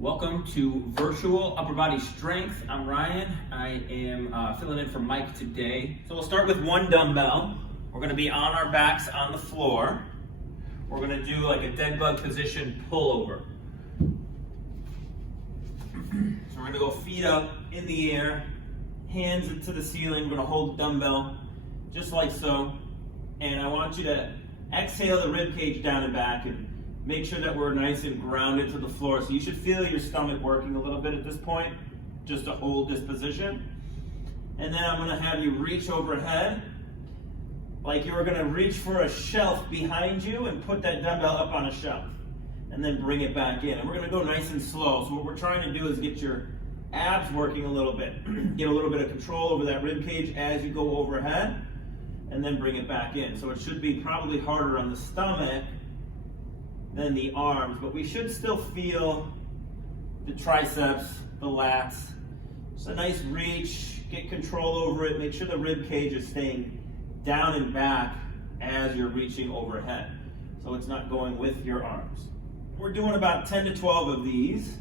Welcome to Virtual Upper Body Strength. I'm Ryan. I am filling in for Mike today. So we'll start with one dumbbell. We're going to be on our backs on the floor. We're going to do like a dead bug position pullover. So we're going to go feet up in the air, hands into the ceiling. We're going to hold the dumbbell just like so. And I want you to exhale the rib cage down and back and make sure that we're nice and grounded to the floor. So you should feel your stomach working a little bit at this point, just to hold this position. And then I'm gonna have you reach overhead, like you were gonna reach for a shelf behind you and put that dumbbell up on a shelf. And then bring it back in. And we're gonna go nice and slow. So what we're trying to do is get your abs working a little bit. Get a little bit of control over that rib cage as you go overhead, and then bring it back in. So it should be probably harder on the stomach than the arms, but we should still feel the triceps, the lats. Just a nice reach, get control over it, make sure the rib cage is staying down and back as you're reaching overhead, so it's not going with your arms. We're doing about 10 to 12 of these.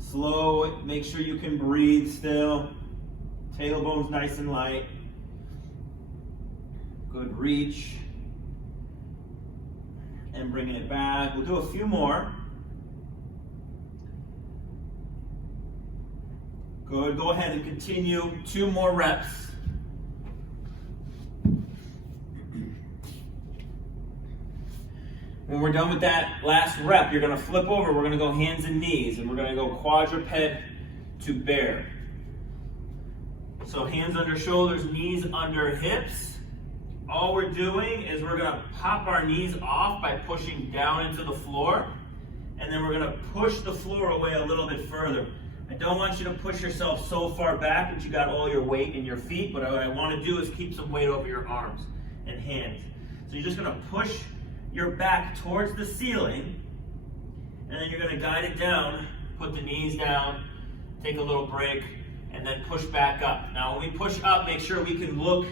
Slow, make sure you can breathe still. Tailbone's nice and light. Good reach. And bringing it back. We'll do a few more. Good, go ahead and continue 2 more reps. When we're done with that last rep, you're gonna flip over, we're gonna go hands and knees, and we're gonna go quadruped to bear. So hands under shoulders, knees under hips. All we're doing is we're gonna pop our knees off by pushing down into the floor, and then we're gonna push the floor away a little bit further. I don't want you to push yourself so far back that you got all your weight in your feet, but what I wanna do is keep some weight over your arms and hands. So you're just gonna push your back towards the ceiling, and then you're gonna guide it down, put the knees down, take a little break, and then push back up. Now when we push up, make sure we can look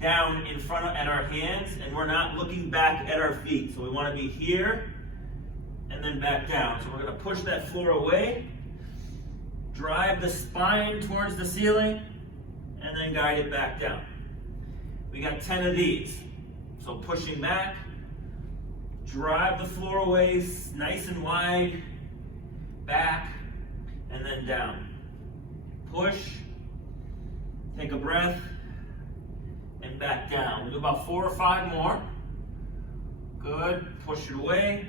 down in front at our hands, and we're not looking back at our feet. So we want to be here and then back down. So we're going to push that floor away, drive the spine towards the ceiling, and then guide it back down. We got 10 of these. So pushing back, drive the floor away nice and wide, back, and then down. Push, take a breath, and back down. We'll do about 4 or 5 more. Good. Push it away.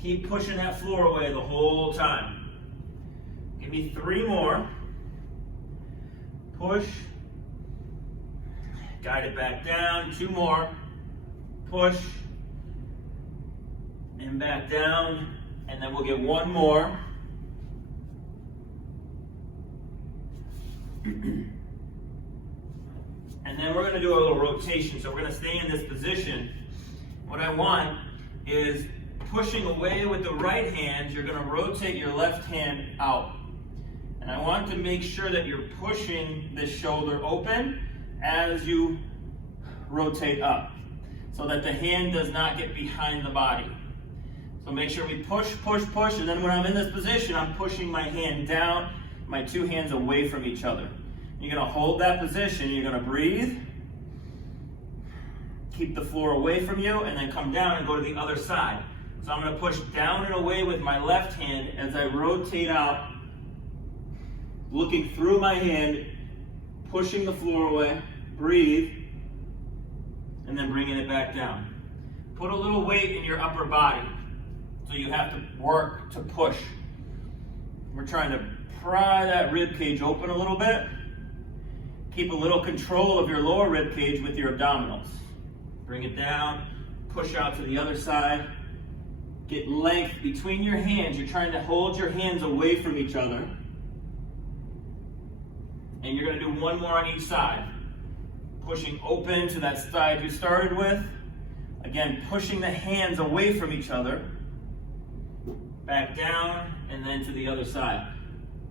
Keep pushing that floor away the whole time. Give me 3 more. Push. Guide it back down. 2 more. Push. And back down. And then we'll get 1 more. And then we're going to do a little rotation. So we're going to stay in this position. What I want is pushing away with the right hand, you're going to rotate your left hand out. And I want to make sure that you're pushing this shoulder open as you rotate up, so that the hand does not get behind the body. So make sure we push, push, push, and then when I'm in this position, I'm pushing my hand down, my 2 hands away from each other. You're going to hold that position, you're going to breathe, keep the floor away from you, and then come down and go to the other side. So I'm going to push down and away with my left hand as I rotate out, looking through my hand, pushing the floor away, breathe, and then bringing it back down. Put a little weight in your upper body, so you have to work to push. We're trying to pry that rib cage open a little bit. Keep a little control of your lower rib cage with your abdominals. Bring it down, push out to the other side. Get length between your hands. You're trying to hold your hands away from each other. And you're going to do 1 more on each side. Pushing open to that side you started with. Again, pushing the hands away from each other. Back down, and then to the other side.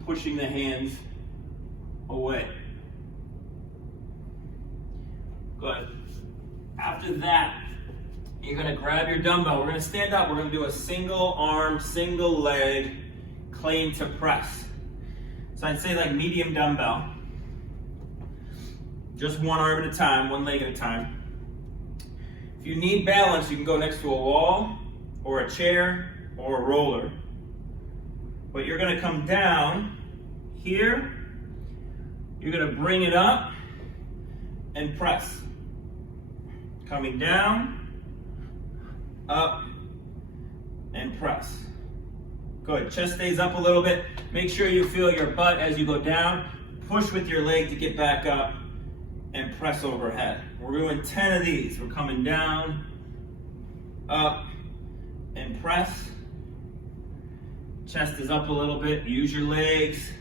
Pushing the hands away. Good. After that, You're gonna grab your dumbbell. We're gonna stand up. We're gonna do a single arm, single leg, clean to press. So I'd say like medium dumbbell. Just one arm at a time, one leg at a time. If you need balance, you can go next to a wall or a chair or a roller. But you're gonna come down here. You're gonna bring it up and press. Coming down, up, and press. Good, chest stays up a little bit. Make sure you feel your butt as you go down. Push with your leg to get back up and press overhead. We're doing 10 of these. We're coming down, up, and press. Chest is up a little bit. Use your legs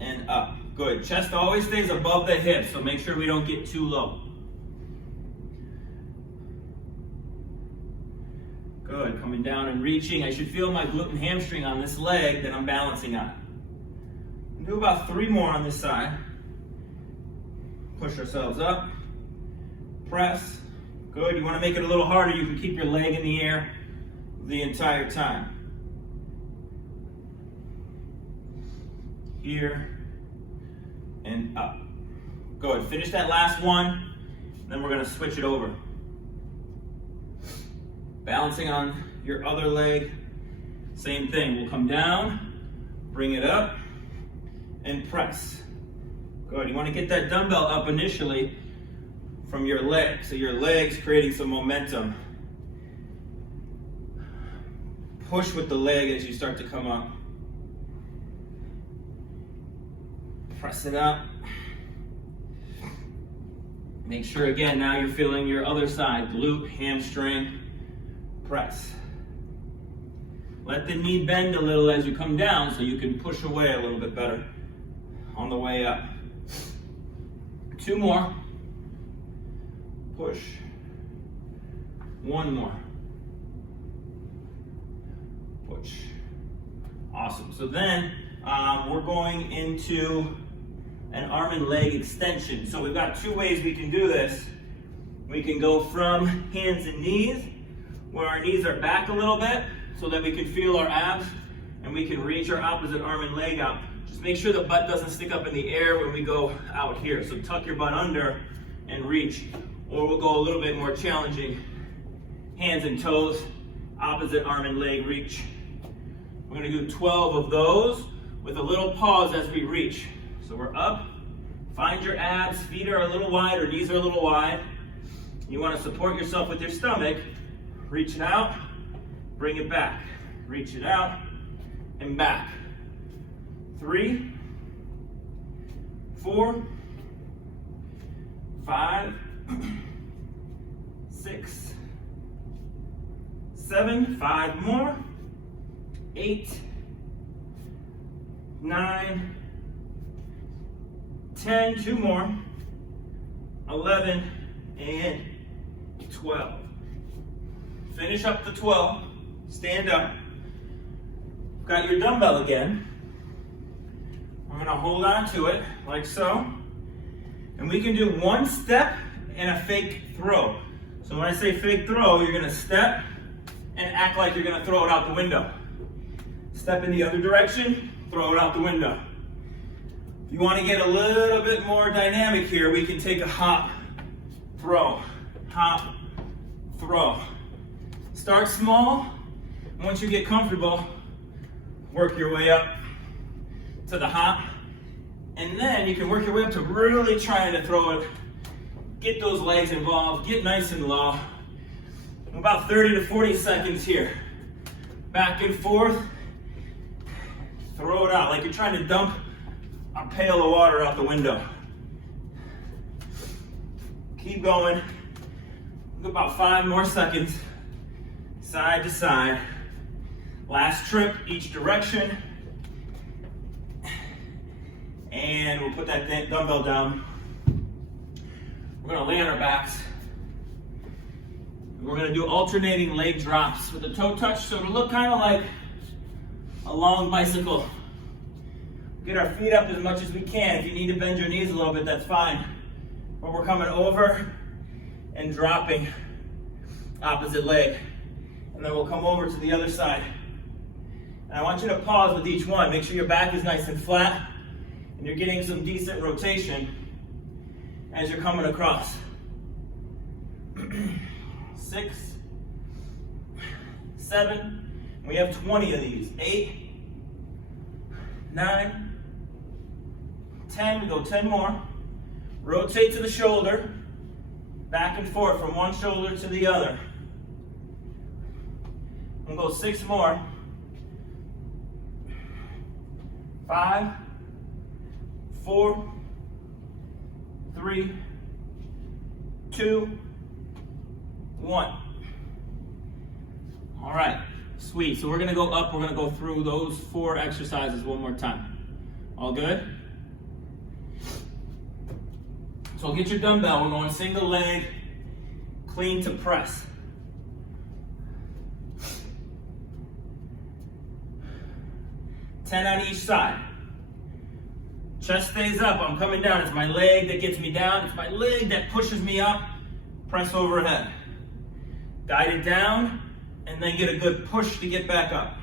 and up. Good, chest always stays above the hips, so make sure we don't get too low. Good, coming down and reaching. I should feel my glute and hamstring on this leg that I'm balancing on. Do about 3 more on this side. Push ourselves up, press. Good, you want to make it a little harder. You can keep your leg in the air the entire time. Here and up. Good, finish that last one, then we're gonna switch it over. Balancing on your other leg, same thing. We'll come down, bring it up, and press. Good, you wanna get that dumbbell up initially from your leg, so your leg's creating some momentum. Push with the leg as you start to come up. Press it up. Make sure again, now you're feeling your other side, glute, hamstring, press. Let the knee bend a little as you come down so you can push away a little bit better on the way up. 2 more. Push. 1 more. Push. Awesome. So then we're going into an arm and leg extension. So we've got 2 ways we can do this. We can go from hands and knees, where our knees are back a little bit so that we can feel our abs and we can reach our opposite arm and leg out. Just make sure the butt doesn't stick up in the air when we go out here. So tuck your butt under and reach. Or we'll go a little bit more challenging. Hands and toes, opposite arm and leg reach. We're gonna do 12 of those with a little pause as we reach. So we're up, find your abs, feet are a little wide or knees are a little wide. You wanna support yourself with your stomach. Reach it out, bring it back. Reach it out and back. 3, 4, 5, 6, 7, 5 more, 8, 9, 10, 2 more, 11, and 12. Finish up the 12, stand up. Got your dumbbell again. We're gonna hold on to it like so. And we can do 1 step and a fake throw. So when I say fake throw, you're gonna step and act like you're gonna throw it out the window. Step in the other direction, throw it out the window. If you wanna get a little bit more dynamic here, we can take a hop, throw, hop, throw. Start small, and once you get comfortable, work your way up to the hop, and then you can work your way up to really trying to throw it. Get those legs involved, get nice and low. About 30 to 40 seconds here. Back and forth, throw it out like you're trying to dump a pail of water out the window. Keep going, about 5 more seconds. Side to side. Last trip, each direction. And we'll put that dumbbell down. We're gonna lay on our backs. We're gonna do alternating leg drops with a toe touch, so it'll look kind of like a long bicycle. Get our feet up as much as we can. If you need to bend your knees a little bit, that's fine. But we're coming over and dropping. opposite leg. And then we'll come over to the other side. And I want you to pause with each one. Make sure your back is nice and flat and you're getting some decent rotation as you're coming across. 6, 7, we have 20 of these. 8, 9, 10, we go 10 more. Rotate to the shoulder, back and forth from one shoulder to the other. We'll go 6 more. 5, 4, 3, 2, 1. All right, sweet. So we're gonna go up, we're gonna go through those 4 exercises one more time. All good? So get your dumbbell, we're going single leg, clean to press. Ten on each side. Chest stays up, I'm coming down. It's my leg that gets me down. It's my leg that pushes me up. Press overhead. Guide it down, and then get a good push to get back up.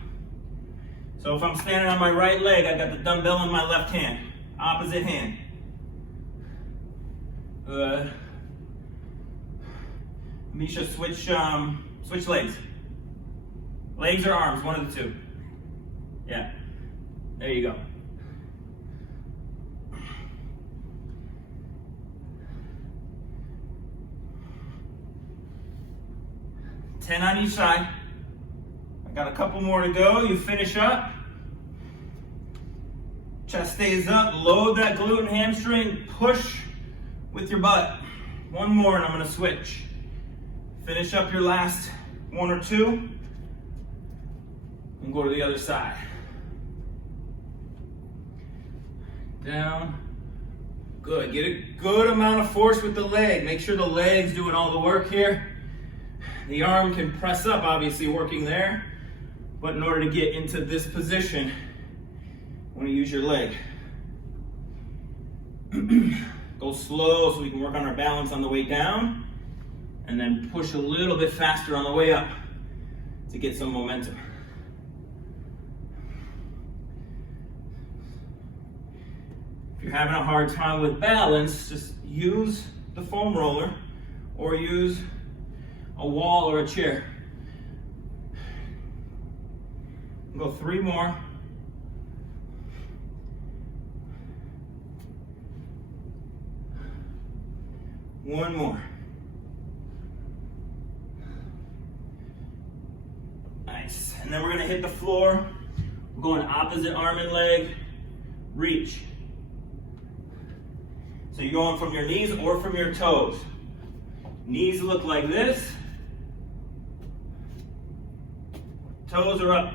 So if I'm standing on my right leg, I got the dumbbell in my left hand. Opposite hand. Good. Misha, switch legs. Legs or arms, one of the two. Yeah. There you go. Ten on each side. I got a couple more to go. You finish up. Chest stays up. Load that glute and hamstring. Push with your butt. One more and I'm going to switch. Finish up your last 1 or 2. And go to the other side. Down. Good. Get a good amount of force with the leg. Make sure the leg's doing all the work here. The arm can press up, obviously working there. But in order to get into this position, you want to use your leg. Go slow so we can work on our balance on the way down. And then push a little bit faster on the way up to get some momentum. If you're having a hard time with balance, just use the foam roller or use a wall or a chair. Go 3 more. One more. Nice. And then we're going to hit the floor. We're going opposite arm and leg. Reach. So you're going from your knees or from your toes. Knees look like this. Toes are up.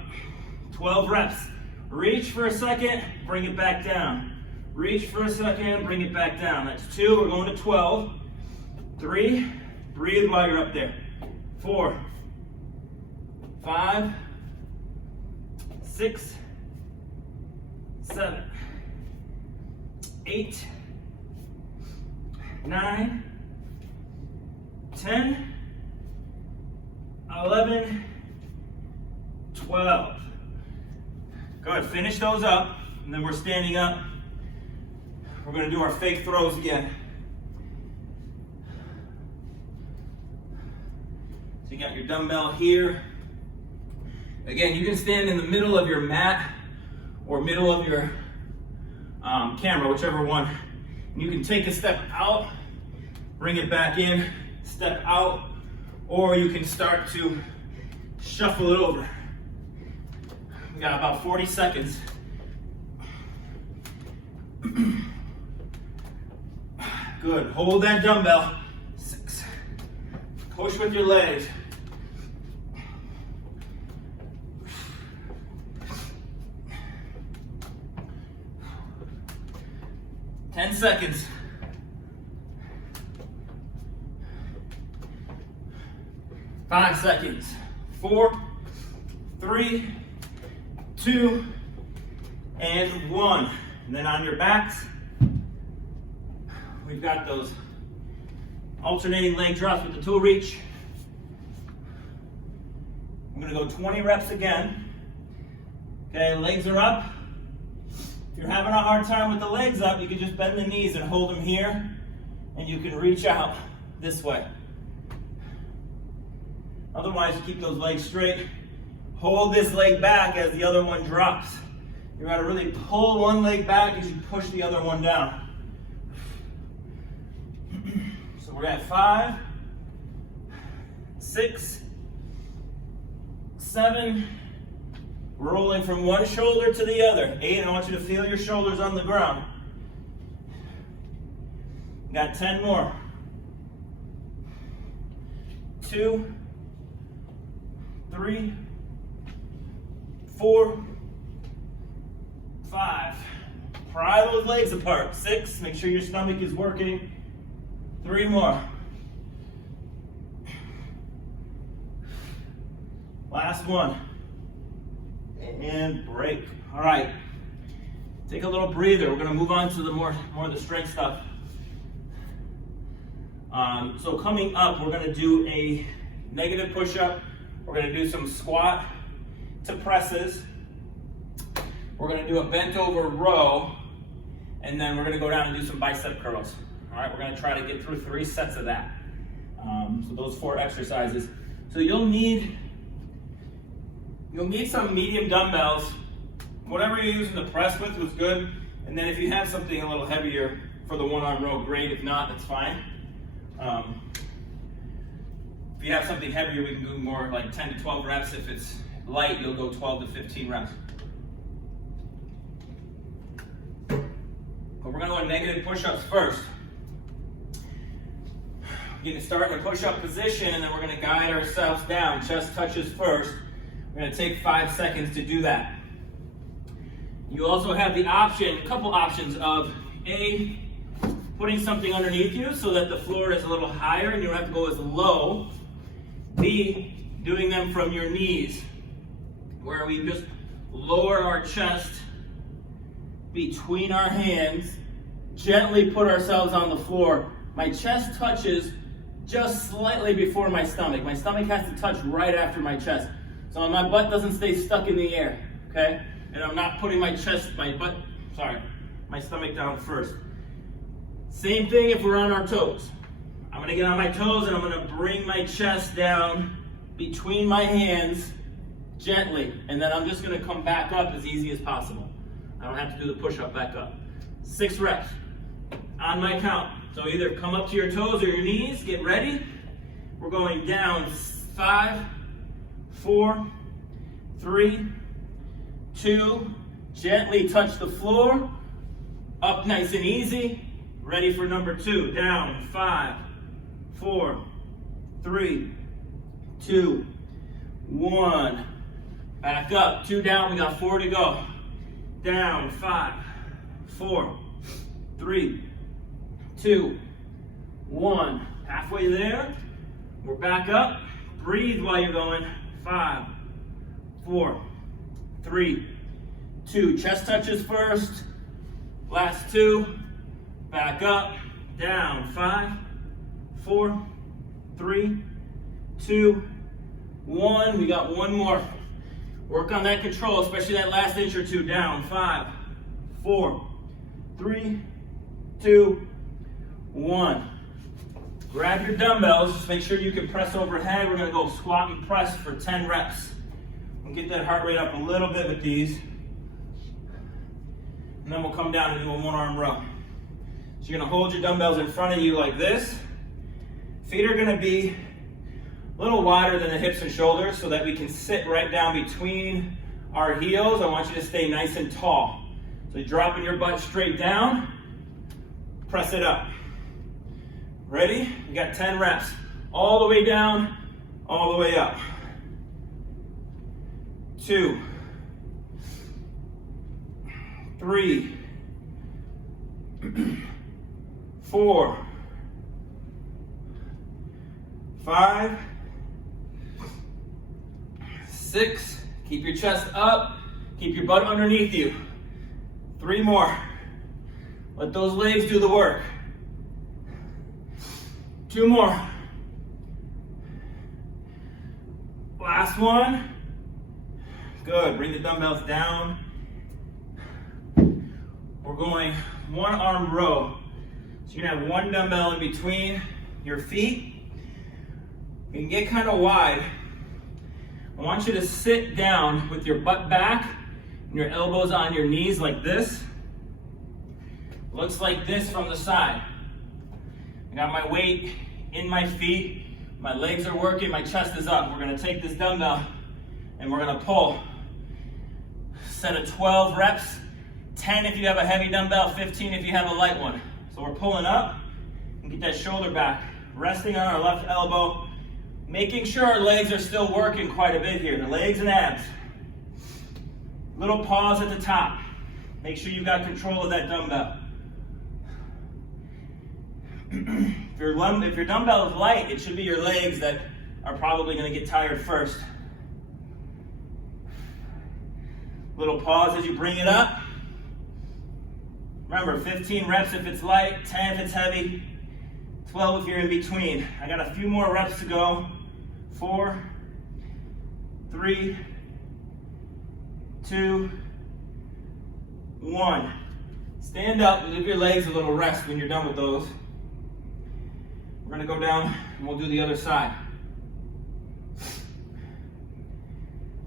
12 reps. Reach for a second, bring it back down. Reach for a second, bring it back down. That's 2, we're going to 12. 3, breathe while you're up there. 4, 5, 6, 7, 8, 9, 10, 11, 12. Good, finish those up, and then we're standing up. We're gonna do our fake throws again. So you got your dumbbell here. Again, you can stand in the middle of your mat or middle of your camera, whichever one. And you can take a step out, bring it back in, step out, or you can start to shuffle it over. We got about 40 seconds. Good, hold that dumbbell. 6. Push with your legs. 10 seconds. 5 seconds. 4, 3, 2, and 1. And then on your backs, we've got those alternating leg drops with the tool reach. I'm gonna go 20 reps again. Okay, legs are up. If you're having a hard time with the legs up, you can just bend the knees and hold them here, and you can reach out this way. Otherwise, you keep those legs straight. Hold this leg back as the other one drops. You're gonna really pull one leg back as you push the other one down. So we're at 5, 6, 7, rolling from one shoulder to the other. 8, I want you to feel your shoulders on the ground. Got 10 more. 2, 3, 4, 5. Pry those legs apart. 6, make sure your stomach is working. 3 more. Last one. And break. All right. Take a little breather. We're going to move on to the more of the strength stuff. So coming up, we're going to do a negative push-up. We're going to do some squat to presses. We're going to do a bent over row, and then we're going to go down and do some bicep curls. All right, we're going to try to get through 3 sets of that. So those 4 exercises. So you'll need some medium dumbbells. Whatever you're using the press with was good. And then if you have something a little heavier for the one-arm row, great. If not, that's fine. If you have something heavier, we can do more like 10 to 12 reps. If it's light, you'll go 12 to 15 reps. But we're going to go negative push-ups first. We're going to start in a push-up position, and then we're going to guide ourselves down. Chest touches first. We're going to take 5 seconds to do that. You also have the option, a couple options of A, putting something underneath you so that the floor is a little higher and you don't have to go as low. B, doing them from your knees, where we just lower our chest between our hands, gently put ourselves on the floor. My chest touches just slightly before my stomach. My stomach has to touch right after my chest. So my butt doesn't stay stuck in the air, okay? And I'm not putting my stomach down first. Same thing if we're on our toes. I'm gonna get on my toes and I'm gonna bring my chest down between my hands gently. And then I'm just gonna come back up as easy as possible. I don't have to do the push-up back up. 6 reps on my count. So either come up to your toes or your knees, get ready. We're going down 5, 4, 3, 2, gently touch the floor, up nice and easy, ready for number 2, down, 5, 4, 3, 2, 1, back up, 2 down, we got 4 to go, down, 5, 4, 3, 2, 1, halfway there, we're back up, breathe while you're going, 5, 4, 3, 2, chest touches first, last 2, back up, down, 5, 4, 3, 2, 1, we got 1 more. Work on that control, especially that last inch or 2, down, 5, 4, 3, 2, 1. Grab your dumbbells, just make sure you can press overhead. We're gonna go squat and press for 10 reps. We'll get that heart rate up a little bit with these. And then we'll come down and do a 1-arm row. So you're gonna hold your dumbbells in front of you like this. Feet are gonna be a little wider than the hips and shoulders so that we can sit right down between our heels. I want you to stay nice and tall. So you're dropping your butt straight down, press it up. Ready? You got 10 reps. All the way down, all the way up. 2, 3, 4, 5, 6. Keep your chest up. Keep your butt underneath you. 3 more. Let those legs do the work. 2 more. Last one. Good, bring the dumbbells down. We're going one arm row. So you're gonna have one dumbbell in between your feet. You can get kind of wide. I want you to sit down with your butt back and your elbows on your knees like this. Looks like this from the side. I got my weight in my feet. My legs are working, my chest is up. We're gonna take this dumbbell and we're gonna pull. Set of 12 reps, 10 if you have a heavy dumbbell, 15 if you have a light one. So we're pulling up and get that shoulder back, resting on our left elbow, making sure our legs are still working quite a bit here, the legs and abs. Little pause at the top. Make sure you've got control of that dumbbell. If your dumbbell is light, it should be your legs that are probably going to get tired first. Little pause as you bring it up. Remember, 15 reps if it's light, 10 if it's heavy, 12 if you're in between. I got a few more reps to go. 4, 3, 2, 1. Stand up and give your legs a little rest when you're done with those. We're gonna go down and we'll do the other side.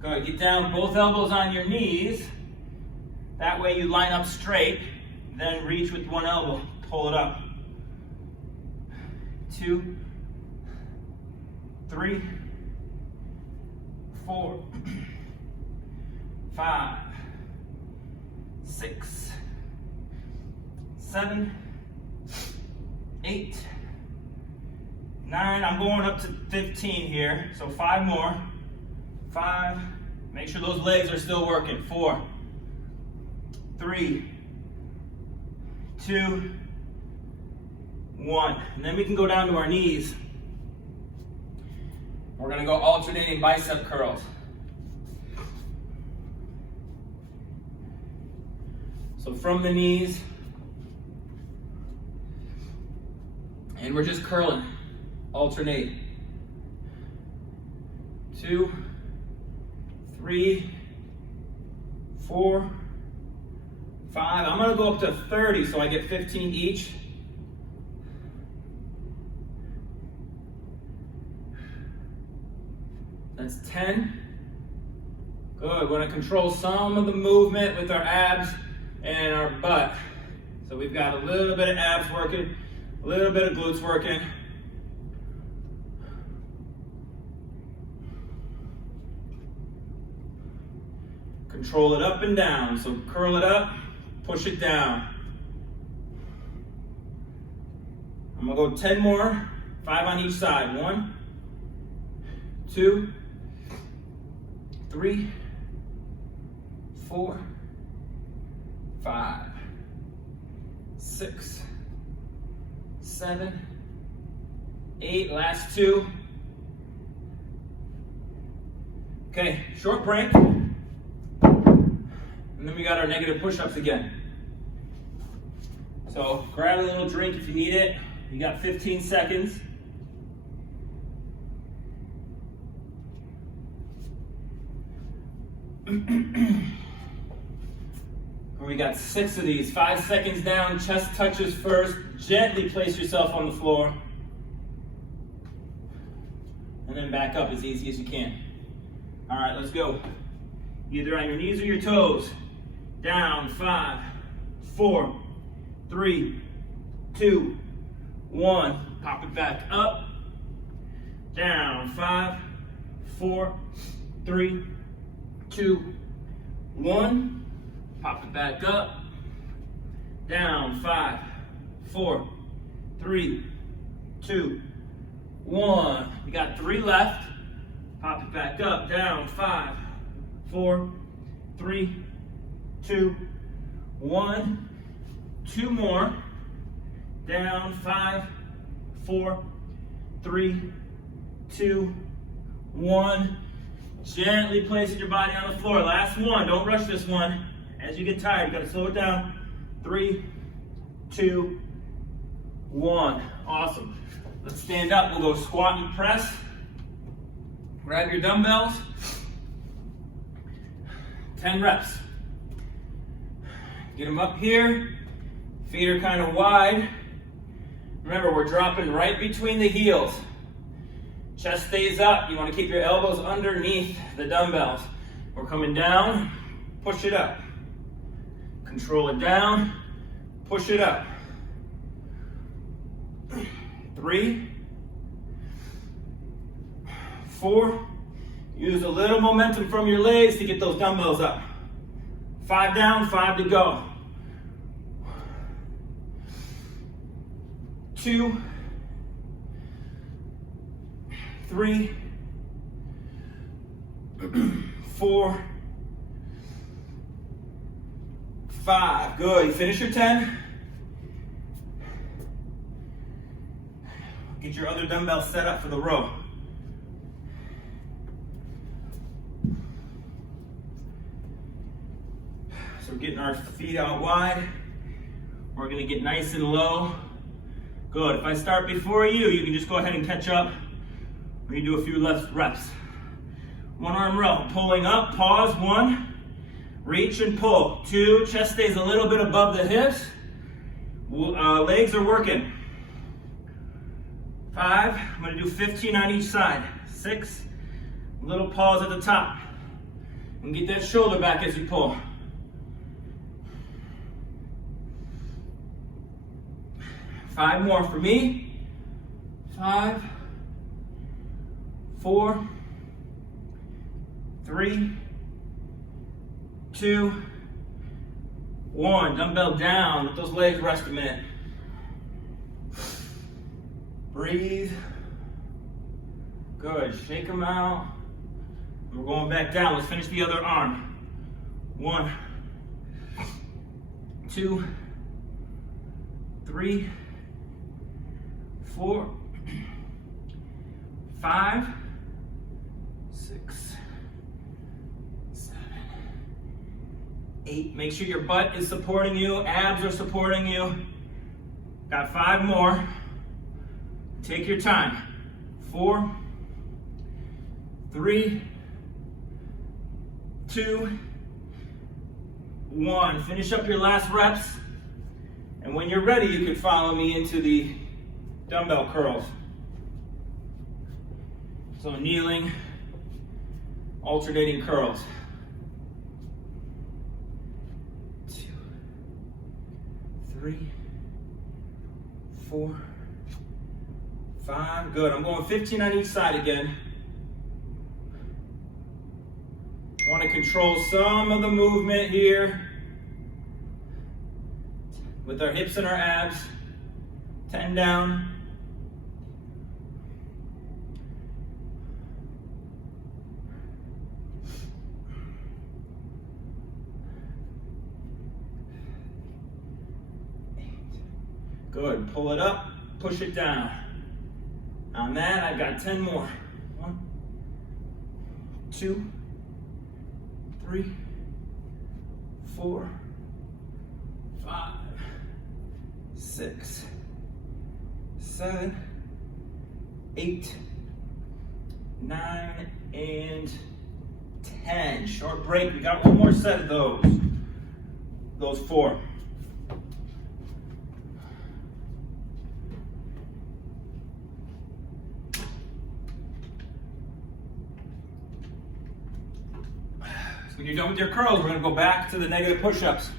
Go ahead, get down, both elbows on your knees. That way you line up straight, then reach with one elbow, pull it up. 2, 3, 4, 5, 6, 7, 8, 9. I'm going up to 15 here, so 5 more. 5. Make sure those legs are still working. 4, 3, 2, 1. And then we can go down to our knees. We're going to go alternating bicep curls. So from the knees, and we're just curling, alternate. 2, 3, 4, 5. I'm going to go up to 30 so I get 15 each. That's 10. Good. We're going to control some of the movement with our abs and our butt. So we've got a little bit of abs working, a little bit of glutes working. Control it up and down. So curl it up, push it down. I'm going to go 10 more, 5 on each side. 1, 2, 3, 4, 5, 6, 7, 8. Last 2. Okay, short break. And then we got our negative push-ups again. So grab a little drink if you need it. You got 15 seconds. We got 6 of these. 5 seconds down, chest touches first. Gently place yourself on the floor. And then back up as easy as you can. All right, let's go. Either on your knees or your toes. Down, 5, 4, 3, 2, 1. Pop it back up. Down, 5, 4, 3, 2, 1. Pop it back up. Down, 5, 4, 3, 2, 1. We got 3 left. Pop it back up. Down, 5, 4, 3, 2, 1. 2 more. Down, 5, 4, 3, 2, 1. Gently placing your body on the floor. Last one. Don't rush this one. As you get tired, you got to slow it down. 3, 2, 1. Awesome. Let's stand up. We'll go squat and press. Grab your dumbbells. 10 reps. Get them up here. Feet are kind of wide. Remember, we're dropping right between the heels. Chest stays up. You want to keep your elbows underneath the dumbbells. We're coming down. Push it up. Control it down. Push it up. 3, 4. Use a little momentum from your legs to get those dumbbells up. 5 down, 5 to go. 2, 3, 4, 5. Good. You finish your 10. Get your other dumbbell set up for the row. So we're getting our feet out wide. We're going to get nice and low. Good. If I start before you, you can just go ahead and catch up. We do a few less reps. One arm row. Pulling up. Pause. 1. Reach and pull. 2. Chest stays a little bit above the hips. Legs are working. 5. I'm going to do 15 on each side. 6. Little pause at the top. And get that shoulder back as you pull. 5 more for me. 5, 4, 3, 2, 1. Dumbbell down. Let those legs rest a minute. Breathe. Good. Shake them out. We're going back down. Let's finish the other arm. 1, 2, 3, 4, 5, 6, 7, 8. Make sure your butt is supporting you, abs are supporting you. Got 5 more. Take your time. 4, 3, 2, 1. Finish up your last reps. And when you're ready, you can follow me into the dumbbell curls. So kneeling, alternating curls. 2, 3, 4, 5. Good. I'm going 15 on each side again. I want to control some of the movement here with our hips and our abs. 10 down. Good. Pull it up, push it down. On that, I've got 10 more. 1, 2, 3, 4, 5, 6, 7, 8, 9, and 10. Short break. We got one more set of those. Those 4. When you're done with your curls, we're going to go back to the negative push-ups.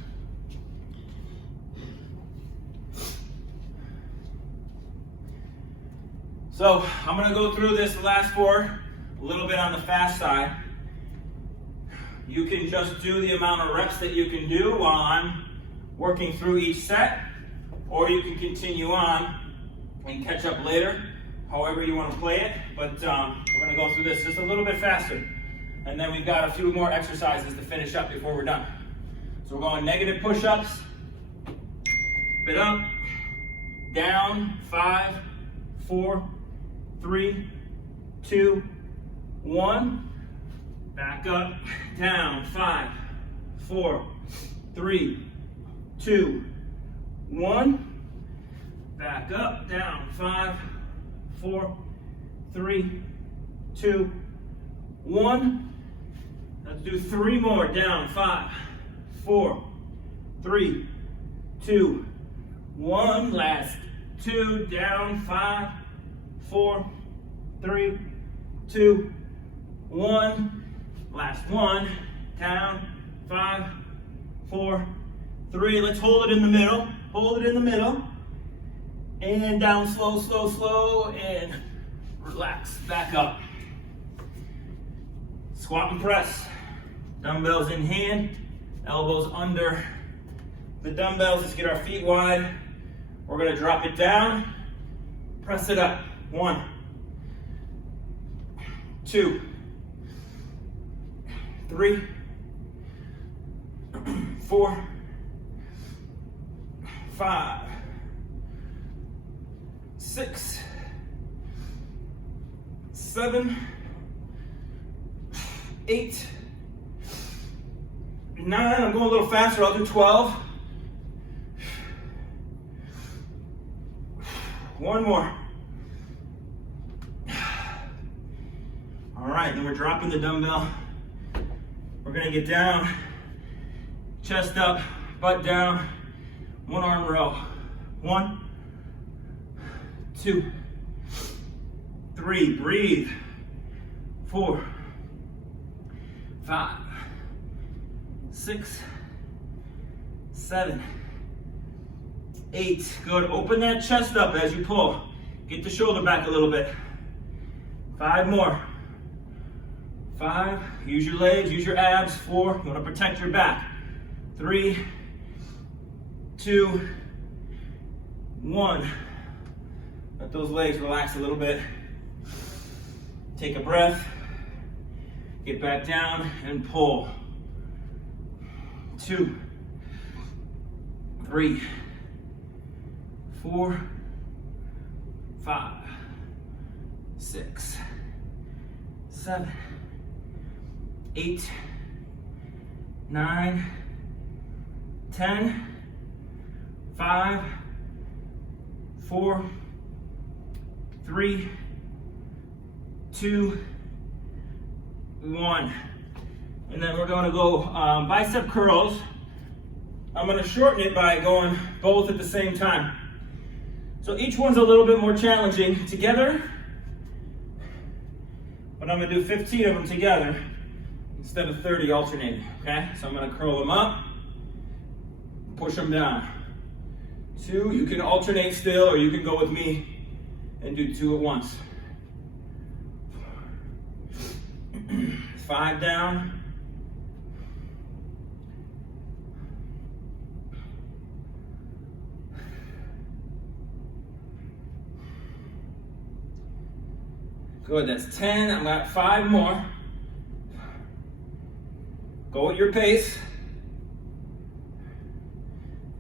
So I'm going to go through this last 4 a little bit on the fast side. You can just do the amount of reps that you can do while I'm working through each set, or you can continue on and catch up later, however you want to play it. But we're going to go through this just a little bit faster. And then we've got a few more exercises to finish up before we're done. So we're going negative push-ups, bit up, down, 5, 4, 3, 2, 1. Back up, down, 5, 4, 3, 2, 1. Back up, down, 5, 4, 3, 2, 1. Let's do 3 more. Down. 5, 4, 3, 2, 1. Last 2. Down. 5, 4, 3, 2, 1. Last 1. Down. 5, 4, 3. Let's hold it in the middle. Hold it in the middle. And down slow, slow, slow. And relax. Back up. Squat and press. Dumbbells in hand. Elbows under the dumbbells. Let's get our feet wide. We're going to drop it down. Press it up. 1, 2, 3, 4, 5, 6, 7, 8, 9. I'm going a little faster. I'll do 12. 1 more. All right, then we're dropping the dumbbell. We're gonna get down, chest up, butt down, 1 arm row. 1, 2, 3, breathe. 4, 5, 6, 7, 8. Good. Open that chest up as you pull. Get the shoulder back a little bit. 5 more. 5. Use your legs, use your abs. 4. You want to protect your back. 3, 2, 1. Let those legs relax a little bit. Take a breath. Get back down and pull. 2, 3, 4, 5, 6, 7, 8, 9, 10, 5, 4, 3, 2, 1. And then we're going to go bicep curls. I'm going to shorten it by going both at the same time. So each one's a little bit more challenging together, but I'm going to do 15 of them together instead of 30 alternating, okay? So I'm going to curl them up, push them down. 2, you can alternate still, or you can go with me and do 2 at once. 5 down. Good, that's 10. I've got 5 more. Go at your pace.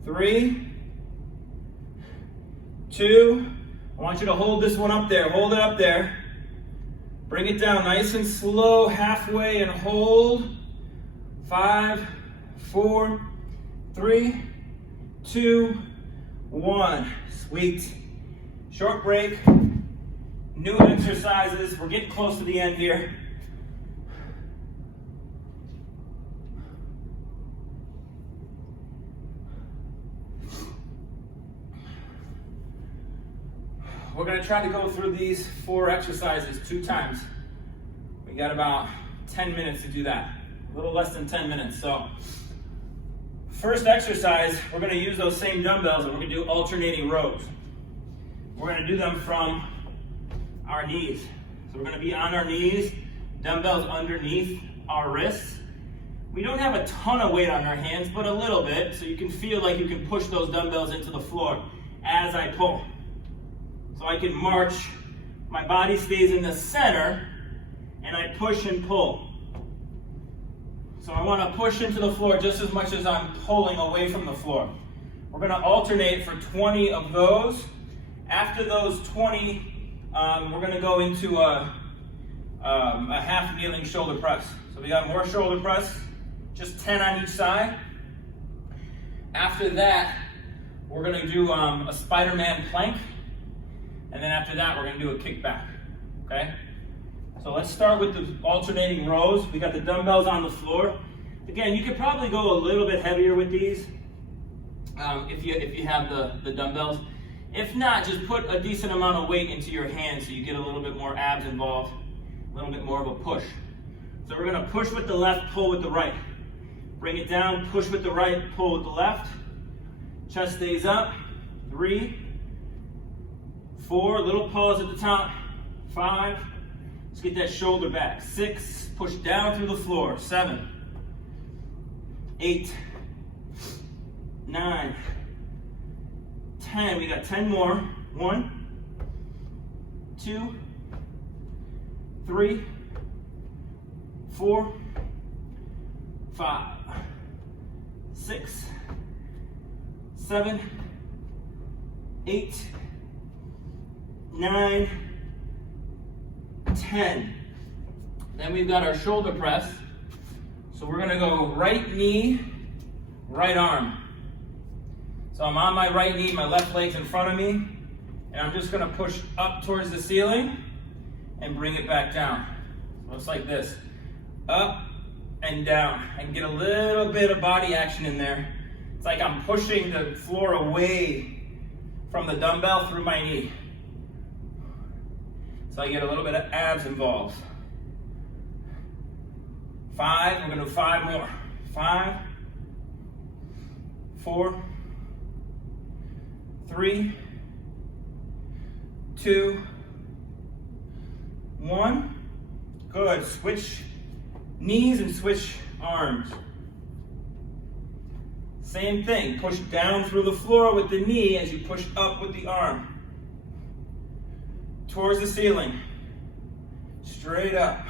3, 2. I want you to hold this one up there. Hold it up there. Bring it down nice and slow, halfway, and hold. 5, 4, 3, 2, 1. Sweet. Short break. New exercises. We're getting close to the end here. We're going to try to go through these 4 exercises 2 times. We got about 10 minutes to do that. A little less than 10 minutes. So, first exercise, we're going to use those same dumbbells and we're going to do alternating rows. We're going to do them from our knees. So we're going to be on our knees, dumbbells underneath our wrists. We don't have a ton of weight on our hands, but a little bit, so you can feel like you can push those dumbbells into the floor as I pull. So I can march, my body stays in the center, and I push and pull. So I want to push into the floor just as much as I'm pulling away from the floor. We're going to alternate for 20 of those. After those 20, we're going to go into a half kneeling shoulder press. So we got more shoulder press, just 10 on each side. After that, we're going to do a Spider-Man plank. And then after that, we're going to do a kickback, okay? So let's start with the alternating rows. We got the dumbbells on the floor. Again, you could probably go a little bit heavier with these if you have the dumbbells. If not, just put a decent amount of weight into your hands so you get a little bit more abs involved, a little bit more of a push. So we're gonna push with the left, pull with the right. Bring it down, push with the right, pull with the left. Chest stays up. 3, 4, little pause at the top. 5, let's get that shoulder back. 6, push down through the floor. 7, 8, 9, 10. We got 10 more. 1, 2, 3, 4, 5, 6, 7, 8, 9, 10. Then we've got our shoulder press. So we're gonna go right knee, right arm. So I'm on my right knee, my left leg's in front of me, and I'm just gonna push up towards the ceiling and bring it back down. So it's like this, up and down. I can get a little bit of body action in there. It's like I'm pushing the floor away from the dumbbell through my knee. So I get a little bit of abs involved. 5, we're gonna do 5 more. 5, 4, 3, 2, 1. Good, switch knees and switch arms. Same thing, push down through the floor with the knee as you push up with the arm. Towards the ceiling, straight up.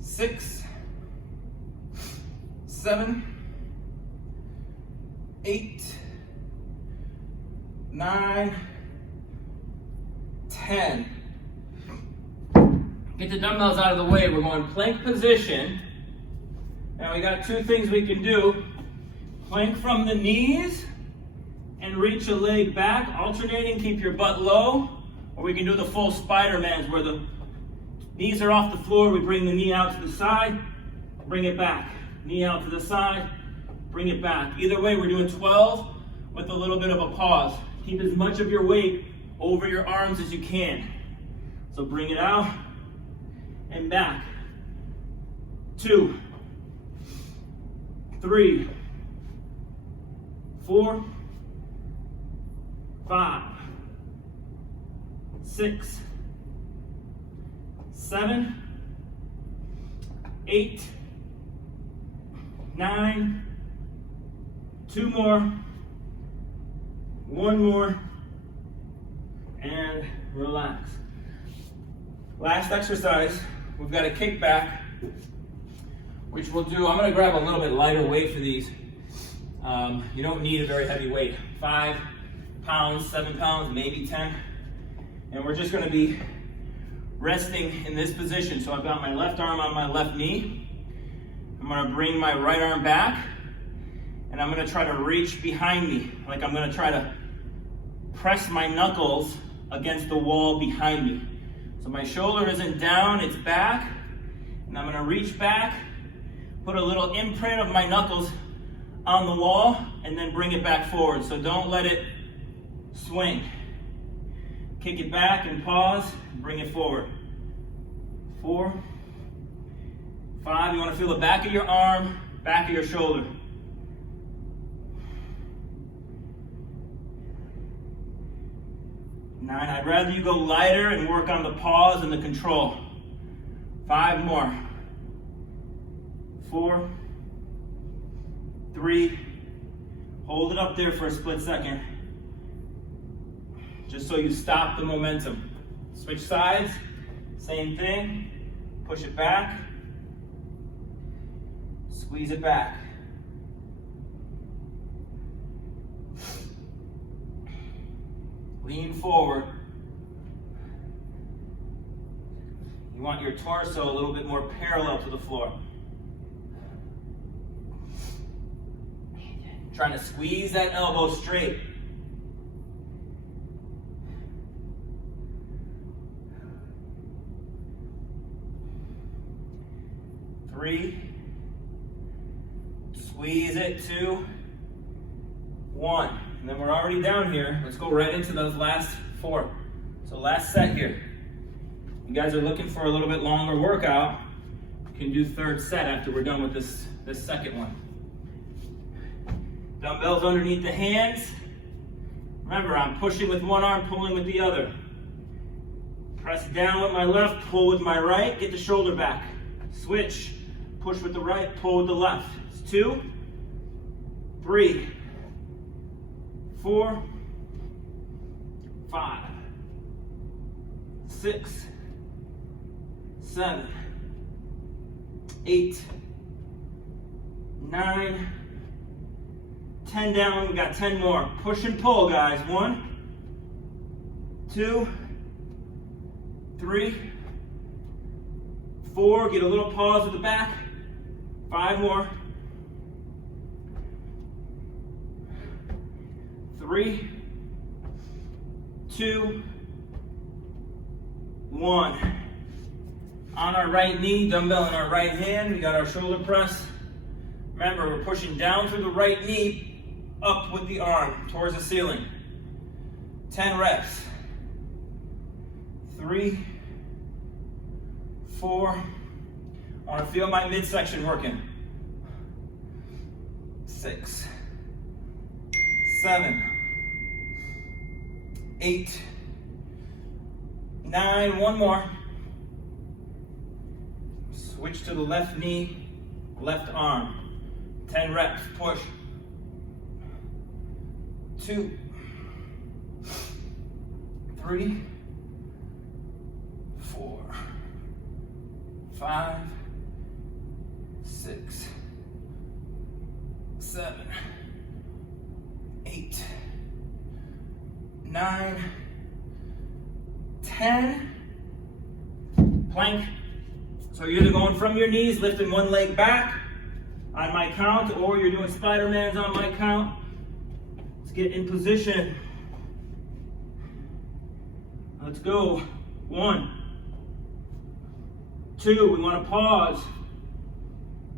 6, 7, 8, 9, 10. Get the dumbbells out of the way. We're going plank position. Now we got 2 things we can do. Plank from the knees and reach a leg back, alternating, keep your butt low. Or we can do the full Spider-Mans where the knees are off the floor, we bring the knee out to the side, bring it back. Knee out to the side, bring it back. Either way, we're doing 12 with a little bit of a pause. Keep as much of your weight over your arms as you can. So bring it out and back. 2, 3, 4, 5, 6, 7, 8, 9, 2 more, 1 more, and relax. Last exercise, we've got a kickback, which we'll do. I'm going to grab a little bit lighter weight for these. You don't need a very heavy weight. 5 pounds, 7 pounds, maybe 10. And we're just going to be resting in this position. So I've got my left arm on my left knee. I'm going to bring my right arm back, and I'm going to try to reach behind me. Like I'm going to try to press my knuckles against the wall behind me. So my shoulder isn't down, it's back. And I'm going to reach back, put a little imprint of my knuckles on the wall, and then bring it back forward. So don't let it swing. Kick it back and pause, and bring it forward. 4, 5, you want to feel the back of your arm, back of your shoulder. 9, I'd rather you go lighter and work on the pause and the control. 5 more. 4, 3, hold it up there for a split second. Just so you stop the momentum. Switch sides, same thing. Push it back. Squeeze it back. Lean forward. You want your torso a little bit more parallel to the floor. Trying to squeeze that elbow straight. 3, squeeze it, 2, 1. And then we're already down here. Let's go right into those last 4. So last set here. You guys are looking for a little bit longer workout. You can do third set after we're done with this second one. Dumbbells underneath the hands. Remember, I'm pushing with one arm, pulling with the other. Press down with my left, pull with my right, get the shoulder back. Switch, push with the right, pull with the left. It's 2, 3, 4, 5, 6, 7, 8, 9, 10 down. We got 10 more. Push and pull, guys. 1, 2, 3, 4. Get a little pause at the back. 5 more. 3, 2, 1. On our right knee, dumbbell in our right hand, we got our shoulder press. Remember, we're pushing down through the right knee, up with the arm towards the ceiling. 10 reps. 3, 4. I want to feel my midsection working. 6, 7, 8, 9. One more. Switch to the left knee, left arm. 10 reps, push. 2, 3, 4, 5, 6, 7, 8, 9, 10. Plank. So you're either going from your knees, lifting one leg back on my count, or you're doing Spider-Mans on my count. Let's get in position. Let's go. 1, 2, we want to pause.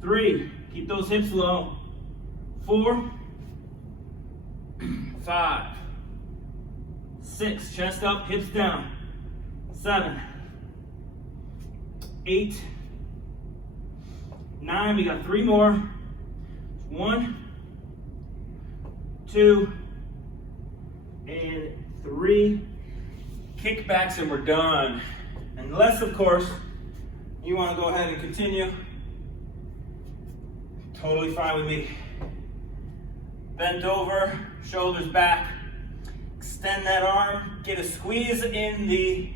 3, keep those hips low. 4, 5, 6, chest up, hips down. 7, 8, 9, we got 3 more. 1, 2, and 3. Kickbacks and we're done. Unless, of course, you want to go ahead and continue. Totally fine with me. Bent over, shoulders back. Extend that arm. Get a squeeze in the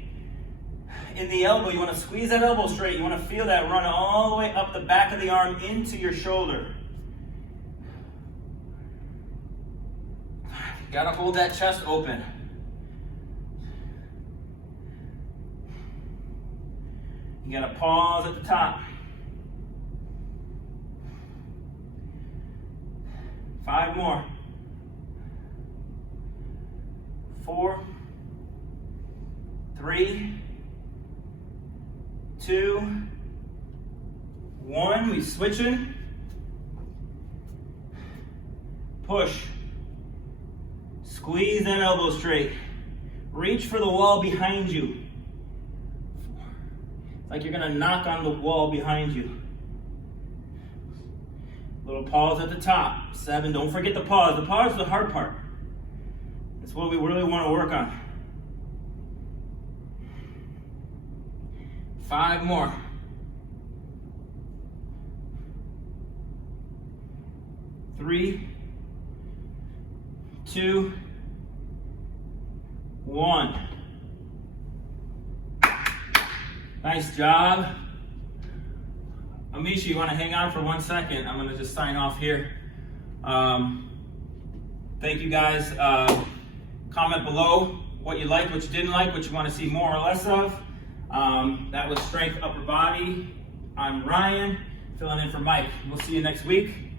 elbow. You want to squeeze that elbow straight. You want to feel that run all the way up the back of the arm into your shoulder. You gotta hold that chest open. You gotta pause at the top. 5 more. 4, 3, 2, 1. We switching. Push. Squeeze that elbow straight. Reach for the wall behind you. Like you're gonna knock on the wall behind you. Little pause at the top. 7, don't forget the pause. The pause is the hard part. It's what we really want to work on. 5 more. 3, 2, 1. Nice job. Amisha, you want to hang on for 1 second? I'm going to just sign off here. Thank you guys. Comment below what you liked, what you didn't like, what you want to see more or less of. That was Strength Upper Body. I'm Ryan, filling in for Mike. We'll see you next week.